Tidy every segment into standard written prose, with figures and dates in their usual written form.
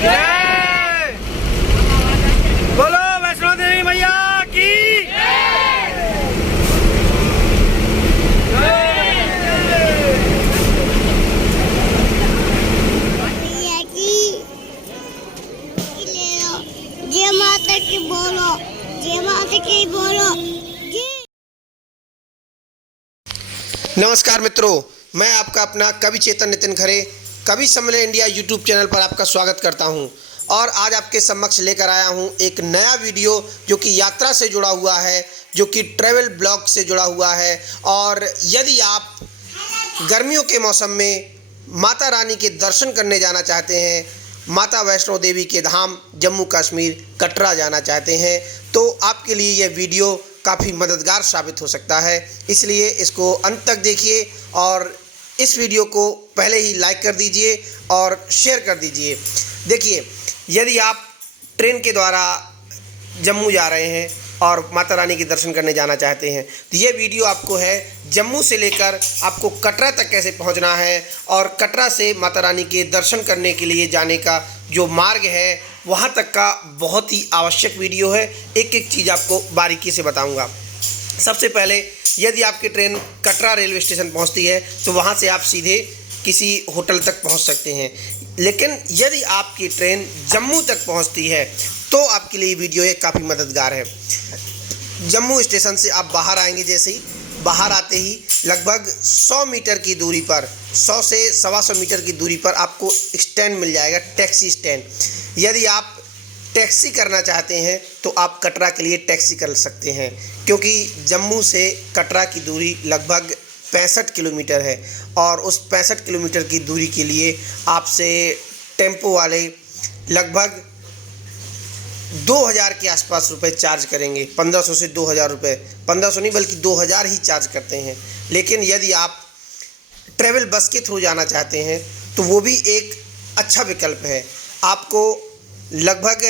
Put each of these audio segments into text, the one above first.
जय। बोलो वैष्णो देवी मैया की जय माता की बोलो, जय माता की बोलो। नमस्कार मित्रों, मैं आपका अपना कवि चेतन नितिन खरे कवि सम्मेलन इंडिया यूट्यूब चैनल पर आपका स्वागत करता हूं। और आज आपके समक्ष लेकर आया हूं एक नया वीडियो जो कि यात्रा से जुड़ा हुआ है, जो कि ट्रैवल ब्लॉग से जुड़ा हुआ है। और यदि आप गर्मियों के मौसम में माता रानी के दर्शन करने जाना चाहते हैं, माता वैष्णो देवी के धाम जम्मू कश्मीर कटरा जाना चाहते हैं, तो आपके लिए यह वीडियो काफ़ी मददगार साबित हो सकता है। इसलिए इसको अंत तक देखिए और इस वीडियो को पहले ही लाइक कर दीजिए और शेयर कर दीजिए। देखिए, यदि आप ट्रेन के द्वारा जम्मू जा रहे हैं और माता रानी के दर्शन करने जाना चाहते हैं, तो ये वीडियो आपको है जम्मू से लेकर आपको कटरा तक कैसे पहुंचना है और कटरा से माता रानी के दर्शन करने के लिए जाने का जो मार्ग है वहां तक का बहुत ही आवश्यक वीडियो है। एक एक चीज़ आपको बारीकी से बताऊंगा। सबसे पहले, यदि आपकी ट्रेन कटरा रेलवे स्टेशन पहुंचती है तो वहां से आप सीधे किसी होटल तक पहुंच सकते हैं। लेकिन यदि आपकी ट्रेन जम्मू तक पहुंचती है तो आपके लिए वीडियो ये काफ़ी मददगार है। जम्मू स्टेशन से आप बाहर आएंगे, जैसे ही बाहर आते ही लगभग 100 मीटर की दूरी पर, 100 से 125 मीटर की दूरी पर आपको स्टैंड मिल जाएगा, टैक्सी स्टैंड। यदि आप टैक्सी करना चाहते हैं तो आप कटरा के लिए टैक्सी कर सकते हैं, क्योंकि जम्मू से कटरा की दूरी लगभग 65 किलोमीटर है और उस 65 किलोमीटर की दूरी के लिए आपसे टेम्पो वाले लगभग 2000 के आसपास रुपए चार्ज करेंगे। 1500 से 2000 रुपये, 1500 नहीं बल्कि 2000 ही चार्ज करते हैं। लेकिन यदि आप ट्रैवल बस के थ्रू जाना चाहते हैं तो वो भी एक अच्छा विकल्प है। आपको लगभग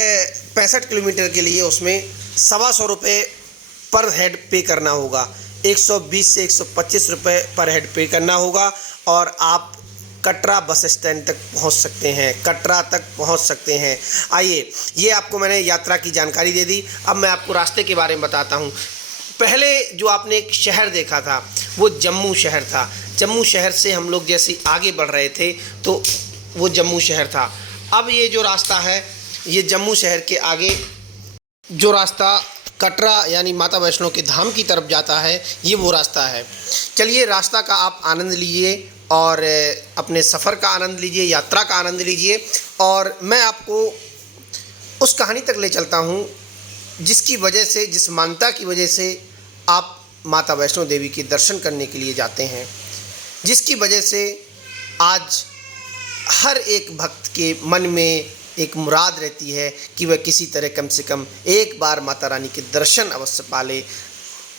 65 किलोमीटर के लिए उसमें 125 रुपये पर हेड पे करना होगा, 120 से 125 रुपये पर हेड पे करना होगा और आप कटरा बस स्टैंड तक पहुंच सकते हैं, कटरा तक पहुंच सकते हैं। आइए, ये आपको मैंने यात्रा की जानकारी दे दी। अब मैं आपको रास्ते के बारे में बताता हूं। पहले जो आपने एक शहर देखा था वो जम्मू शहर था। जम्मू शहर से हम लोग जैसे आगे बढ़ रहे थे तो वो जम्मू शहर था। अब ये जो रास्ता है, ये जम्मू शहर के आगे जो रास्ता कटरा यानी माता वैष्णो के धाम की तरफ जाता है, ये वो रास्ता है। चलिए, रास्ता का आप आनंद लीजिए और अपने सफ़र का आनंद लीजिए, यात्रा का आनंद लीजिए। और मैं आपको उस कहानी तक ले चलता हूँ जिसकी वजह से, जिस मान्यता की वजह से आप माता वैष्णो देवी के दर्शन करने के लिए जाते हैं, जिसकी वजह से आज हर एक भक्त के मन में एक मुराद रहती है कि वह किसी तरह कम से कम एक बार माता रानी के दर्शन अवश्य पाले।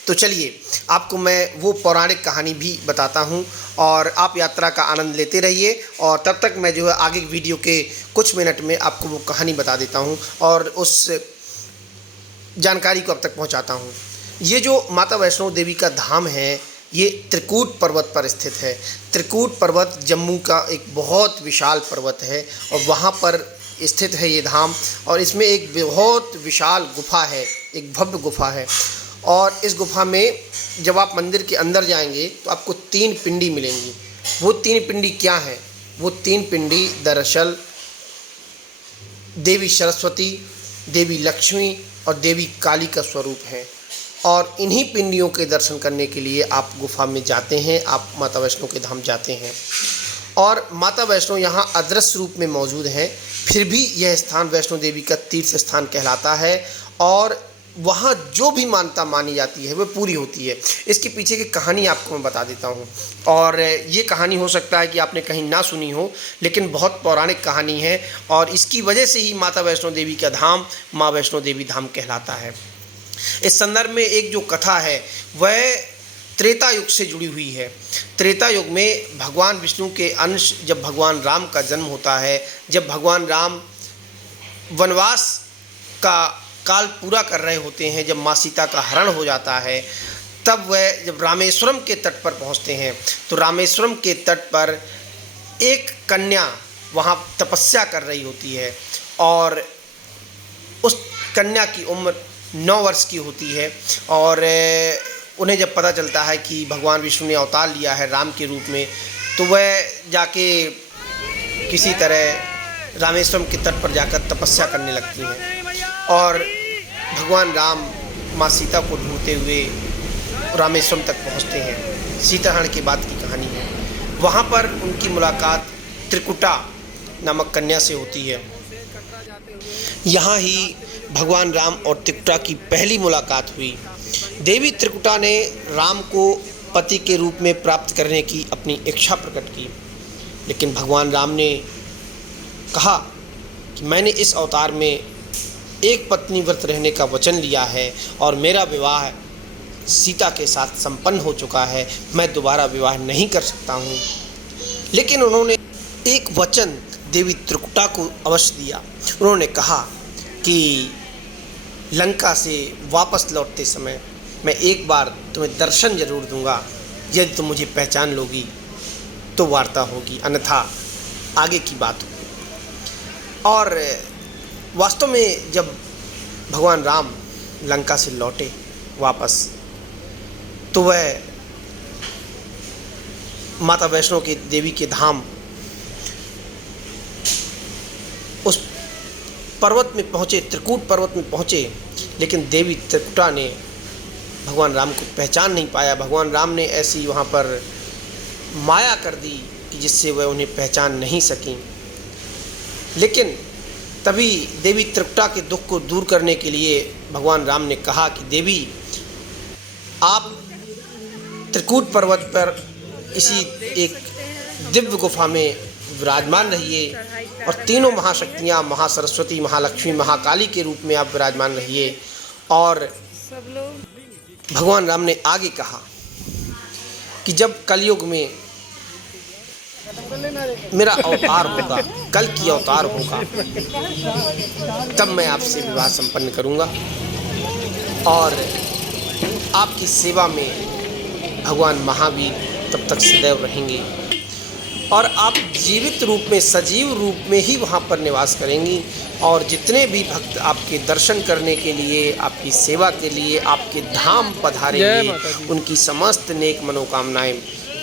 तो चलिए, आपको मैं वो पौराणिक कहानी भी बताता हूँ और आप यात्रा का आनंद लेते रहिए। और तब तक मैं जो है आगे वीडियो के कुछ मिनट में आपको वो कहानी बता देता हूँ और उस जानकारी को अब तक पहुँचाता हूँ। ये जो माता वैष्णो देवी का धाम है, ये त्रिकूट पर्वत पर स्थित है। त्रिकूट पर्वत जम्मू का एक बहुत विशाल पर्वत है और वहाँ पर स्थित है ये धाम। और इसमें एक बहुत विशाल गुफा है, एक भव्य गुफा है। और इस गुफा में जब आप मंदिर के अंदर जाएंगे तो आपको 3 पिंडी मिलेंगी। वो 3 पिंडी क्या हैं? वो 3 पिंडी दरअसल देवी सरस्वती, देवी लक्ष्मी और देवी काली का स्वरूप है। और इन्हीं पिंडियों के दर्शन करने के लिए आप गुफा में जाते हैं, आप माता वैष्णो के धाम जाते हैं। और माता वैष्णो यहाँ अदृश्य रूप में मौजूद हैं, फिर भी यह स्थान वैष्णो देवी का तीर्थ स्थान कहलाता है और वहाँ जो भी मान्यता मानी जाती है वह पूरी होती है। इसके पीछे की कहानी आपको मैं बता देता हूँ। और ये कहानी हो सकता है कि आपने कहीं ना सुनी हो, लेकिन बहुत पौराणिक कहानी है और इसकी वजह से ही माता वैष्णो देवी का धाम माँ वैष्णो देवी धाम कहलाता है। इस संदर्भ में एक जो कथा है वह त्रेता युग से जुड़ी हुई है। त्रेता युग में भगवान विष्णु के अंश जब भगवान राम का जन्म होता है, जब भगवान राम वनवास का काल पूरा कर रहे होते हैं, जब माँ सीता का हरण हो जाता है, तब वह जब रामेश्वरम के तट पर पहुँचते हैं तो रामेश्वरम के तट पर एक कन्या वहाँ तपस्या कर रही होती है और उस कन्या की उम्र 9 वर्ष की होती है। और उन्हें जब पता चलता है कि भगवान विष्णु ने अवतार लिया है राम के रूप में, तो वह जाके किसी तरह रामेश्वरम के तट पर जाकर तपस्या करने लगती हैं और भगवान राम माँ सीता को ढूंढते हुए रामेश्वरम तक पहुँचते हैं। सीताहरण के बाद की कहानी है। वहाँ पर उनकी मुलाकात त्रिकुटा नामक कन्या से होती है। यहाँ ही भगवान राम और त्रिकुटा की पहली मुलाकात हुई। देवी त्रिकुटा ने राम को पति के रूप में प्राप्त करने की अपनी इच्छा प्रकट की, लेकिन भगवान राम ने कहा कि मैंने इस अवतार में एक पत्नी व्रत रहने का वचन लिया है और मेरा विवाह सीता के साथ संपन्न हो चुका है, मैं दोबारा विवाह नहीं कर सकता हूँ। लेकिन उन्होंने एक वचन देवी त्रिकुटा को अवश्य दिया। उन्होंने कहा कि लंका से वापस लौटते समय मैं एक बार तुम्हें दर्शन जरूर दूंगा, यदि तुम मुझे पहचान लोगी तो वार्ता होगी, अन्यथा आगे की बात होगी। और वास्तव में जब भगवान राम लंका से लौटे वापस, तो वह माता वैष्णो के देवी के धाम उस पर्वत में पहुँचे, त्रिकूट पर्वत में पहुँचे, लेकिन देवी त्रिकुटा ने भगवान राम को पहचान नहीं पाया। भगवान राम ने ऐसी वहाँ पर माया कर दी कि जिससे वह उन्हें पहचान नहीं सकीं। लेकिन तभी देवी त्रिकुटा के दुख को दूर करने के लिए भगवान राम ने कहा कि देवी, आप त्रिकूट पर्वत पर किसी एक दिव्य गुफा में विराजमान रहिए और तीनों महाशक्तियाँ, महासरस्वती, महालक्ष्मी, महाकाली के रूप में आप विराजमान रहिए। और भगवान राम ने आगे कहा कि जब कलयुग में मेरा अवतार होगा, कल की अवतार होगा, तब मैं आपसे विवाह संपन्न करूंगा और आपकी सेवा में भगवान महावीर तब तक सदैव रहेंगे और आप जीवित रूप में, सजीव रूप में ही वहाँ पर निवास करेंगी। और जितने भी भक्त आपके दर्शन करने के लिए, आपकी सेवा के लिए आपके धाम पधारेंगे, उनकी समस्त नेक मनोकामनाएं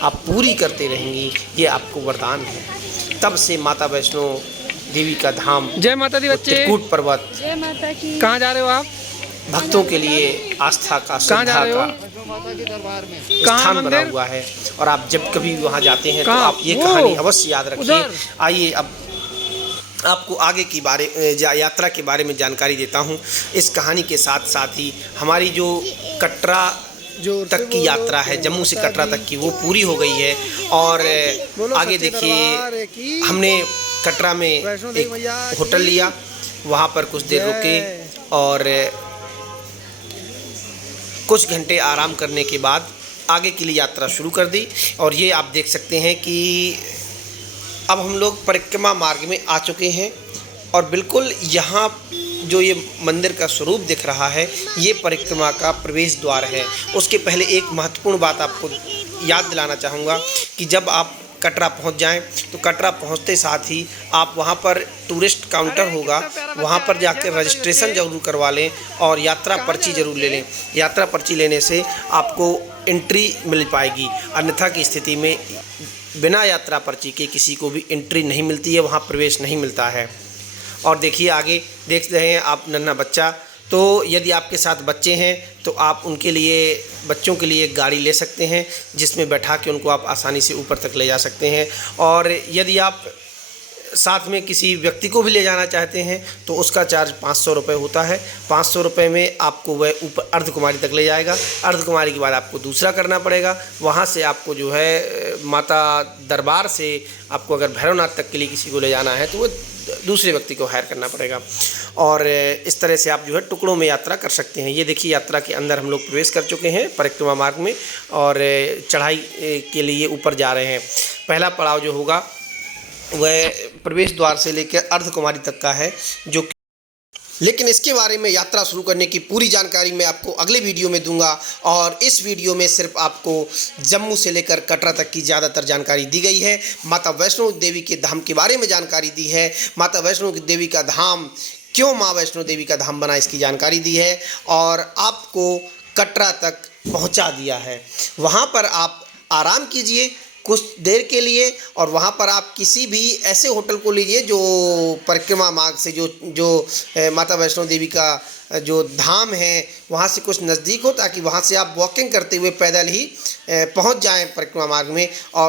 आप पूरी करते रहेंगी, ये आपको वरदान है। तब से माता वैष्णो देवी का धाम, जय माता दी बच्चे, त्रिकूट पर्वत, जय माता की। कहाँ जा रहे हो आप? भक्तों के लिए आस्था का, श्रद्धा का स्थान बना हुआ है। और आप जब कभी वहाँ जाते हैं तो आप ये कहानी अवश्य याद रखिए। आइए अब आपको आगे की यात्रा के बारे में जानकारी देता हूँ। इस कहानी के साथ साथ ही हमारी जो कटरा तक की यात्रा है, जम्मू से कटरा तक की, वो पूरी हो गई है। और आगे देखिए, हमने कटरा में एक होटल लिया, वहाँ पर कुछ देर रुके और कुछ घंटे आराम करने के बाद आगे के लिए यात्रा शुरू कर दी। और ये आप देख सकते हैं कि अब हम लोग परिक्रमा मार्ग में आ चुके हैं और बिल्कुल यहाँ जो ये मंदिर का स्वरूप दिख रहा है, ये परिक्रमा का प्रवेश द्वार है। उसके पहले एक महत्वपूर्ण बात आपको याद दिलाना चाहूँगा कि जब आप कटरा पहुंच जाएं तो कटरा पहुंचते साथ ही आप वहां पर टूरिस्ट काउंटर होगा, वहां पर जाकर रजिस्ट्रेशन ज़रूर करवा लें और यात्रा पर्ची ज़रूर ले लें। यात्रा पर्ची लेने से आपको एंट्री मिल पाएगी, अन्यथा की स्थिति में बिना यात्रा पर्ची के किसी को भी एंट्री नहीं मिलती है, वहां प्रवेश नहीं मिलता है। और देखिए आगे देख रहे हैं आप नन्हा बच्चा, तो यदि आपके साथ बच्चे हैं तो आप उनके लिए, बच्चों के लिए एक गाड़ी ले सकते हैं जिसमें बैठा के उनको आप आसानी से ऊपर तक ले जा सकते हैं। और यदि आप साथ में किसी व्यक्ति को भी ले जाना चाहते हैं तो उसका चार्ज 500 रुपये होता है। 500 रुपये में आपको वह ऊपर अर्धकुमारी तक ले जाएगा। अर्धकुमारी के बाद आपको दूसरा करना पड़ेगा, वहाँ से आपको जो है माता दरबार से आपको अगर भैरवनाथ तक के लिए किसी को ले जाना है तो वो दूसरे व्यक्ति को हायर करना पड़ेगा। और इस तरह से आप जो है टुकड़ों में यात्रा कर सकते हैं। ये देखिए यात्रा के अंदर हम लोग प्रवेश कर चुके हैं परिक्रमा मार्ग में और चढ़ाई के लिए ऊपर जा रहे हैं। पहला पड़ाव जो होगा वह प्रवेश द्वार से लेकर अर्धकुमारी तक का है, जो लेकिन इसके बारे में यात्रा शुरू करने की पूरी जानकारी मैं आपको अगले वीडियो में दूंगा। और इस वीडियो में सिर्फ आपको जम्मू से लेकर कटरा तक की ज़्यादातर जानकारी दी गई है। माता वैष्णो देवी के धाम के बारे में जानकारी दी है। माता वैष्णो देवी का धाम क्यों माँ वैष्णो देवी का धाम बना, इसकी जानकारी दी है और आपको कटरा तक पहुँचा दिया है। वहाँ पर आप आराम कीजिए कुछ देर के लिए और वहाँ पर आप किसी भी ऐसे होटल को लीजिए जो परिक्रमा मार्ग से जो माता वैष्णो देवी का जो धाम है वहाँ से कुछ नज़दीक हो, ताकि वहाँ से आप वॉकिंग करते हुए पैदल ही पहुँच जाएं परिक्रमा मार्ग में और